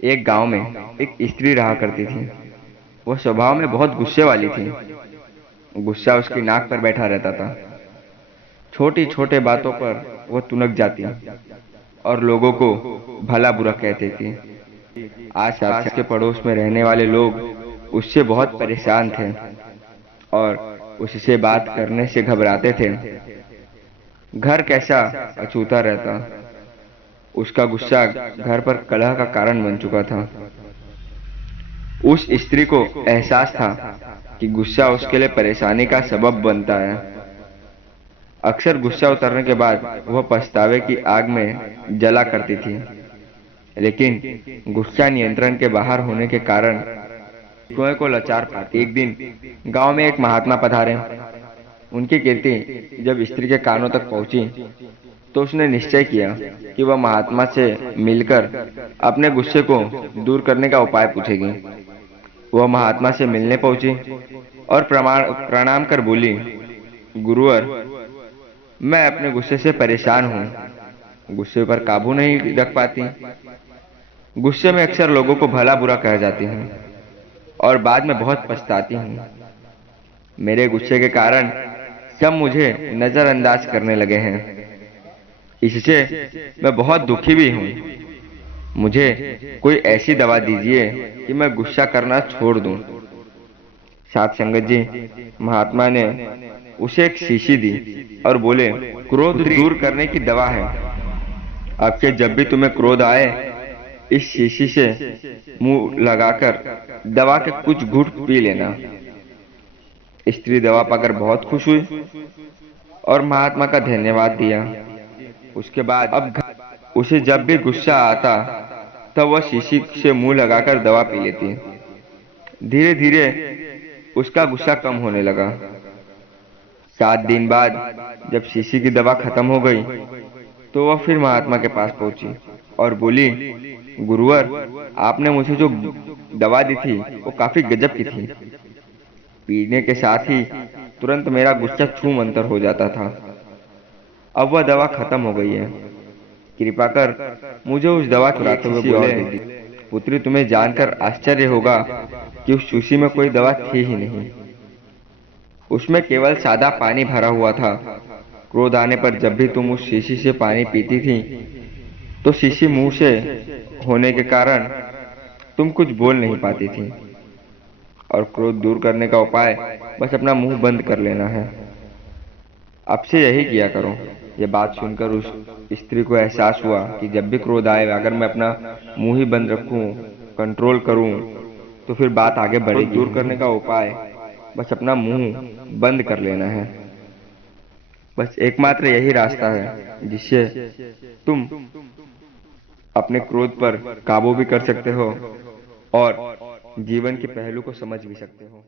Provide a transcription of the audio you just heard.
एक गांव में एक स्त्री रहा करती थी। वह स्वभाव में बहुत गुस्से वाली थी। गुस्सा उसकी नाक पर बैठा रहता था। छोटी छोटे बातों पर वह तुनक जाती और लोगों को भला बुरा कहती थी। आस पास के पड़ोस में रहने वाले लोग उससे बहुत परेशान थे और उससे बात करने से घबराते थे। घर कैसा अछूता रहता। उसका गुस्सा घर पर कलह का कारण बन चुका था। उस स्त्री को एहसास था कि गुस्सा उसके लिए परेशानी का सबब बनता है। अक्सर गुस्सा उतरने के बाद वह पछतावे की आग में जला करती थी, लेकिन गुस्सा नियंत्रण के बाहर होने के कारण कुएं को लाचार पाती। एक दिन गांव में एक महात्मा पधारे। उनकी कीर्ति जब स्त्री के कानों तक पहुंची तो उसने निश्चय किया कि वह महात्मा से मिलकर अपने गुस्से को दूर करने का उपाय पूछेगी। वह महात्मा से मिलने पहुंची और प्रणाम कर बोली, गुरुवर, मैं अपने गुस्से से परेशान हूँ। गुस्से पर काबू नहीं रख पाती। गुस्से में अक्सर लोगों को भला बुरा कह जाती हूँ और बाद में बहुत पछताती हूँ। मेरे गुस्से के कारण सब मुझे नजरअंदाज करने लगे हैं। इससे मैं बहुत दुखी भी हूँ। मुझे कोई ऐसी दवा दीजिए कि मैं गुस्सा करना छोड़ दूं। साथ संगत जी, महात्मा ने उसे एक शीशी दी और बोले, क्रोध दूर करने की दवा है। अब से जब भी तुम्हें क्रोध आए, इस शीशी से मुंह लगाकर दवा के कुछ घूंट पी लेना। स्त्री दवा पाकर बहुत खुश हुई और महात्मा का धन्यवाद दिया। उसके बाद उसे जब भी गुस्सा आता तब वह शीशी से मुंह लगाकर दवा पी लेती। धीरे धीरे उसका गुस्सा कम होने लगा। 7 दिन बाद जब शीशी की दवा खत्म हो गई तो वह फिर महात्मा के पास पहुंची और बोली, गुरुवर, आपने मुझे जो दवा दी थी वो काफी गजब की थी। पीने के साथ ही तुरंत मेरा गुस्सा छू मंतर हो जाता था। अब वह दवा खत्म हो गई है। कृपा कर मुझे उस दवा की एक शीशी और दे दी। पुत्री, तुम्हें जानकर आश्चर्य होगा कि उस शीशी में कोई दवा थी ही नहीं। उसमें केवल सादा पानी भरा हुआ था। क्रोध आने पर जब भी तुम उस शीशी से पानी पीती थी तो शीशी मुंह से होने के कारण तुम कुछ बोल नहीं पाती थी। और क्रोध दूर करने का उपाय बस अपना मुंह बंद कर लेना है। अब से यही किया करो। ये बात सुनकर उस स्त्री को एहसास हुआ कि जब भी क्रोध आए, अगर मैं अपना मुंह ही बंद रखूं, कंट्रोल करूं, तो फिर बात आगे बढ़ेगी। दूर करने का उपाय बस अपना मुंह बंद कर लेना है। बस एकमात्र यही रास्ता है जिससे तुम अपने क्रोध पर काबू भी कर सकते हो और जीवन के पहलू को समझ भी सकते हो।